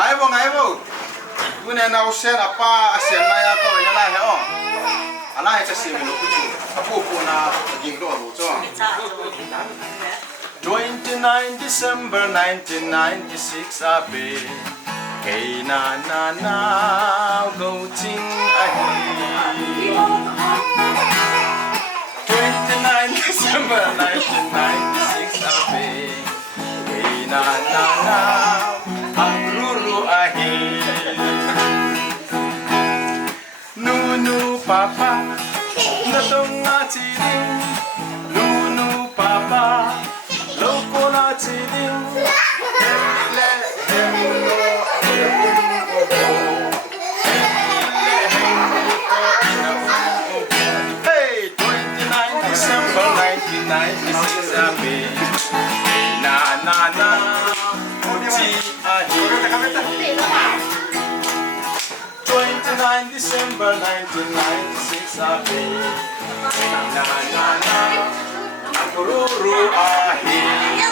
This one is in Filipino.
Ngai bo. Gune na usen apa asian maya ko ina la he o. Ala he kasi mi lo kuchu. Apu po na ging do ro cho. 29 December 1996 abe. Kay na go ting ahi. 29 December 1996 abe. Kay na agruru ahi. Nunu papa natong atiling. Nunu papa loko na atiling. Hey, 29 December 1996 abe. Na uti ahi. 29 December 1996 abe. Na agruru ahi.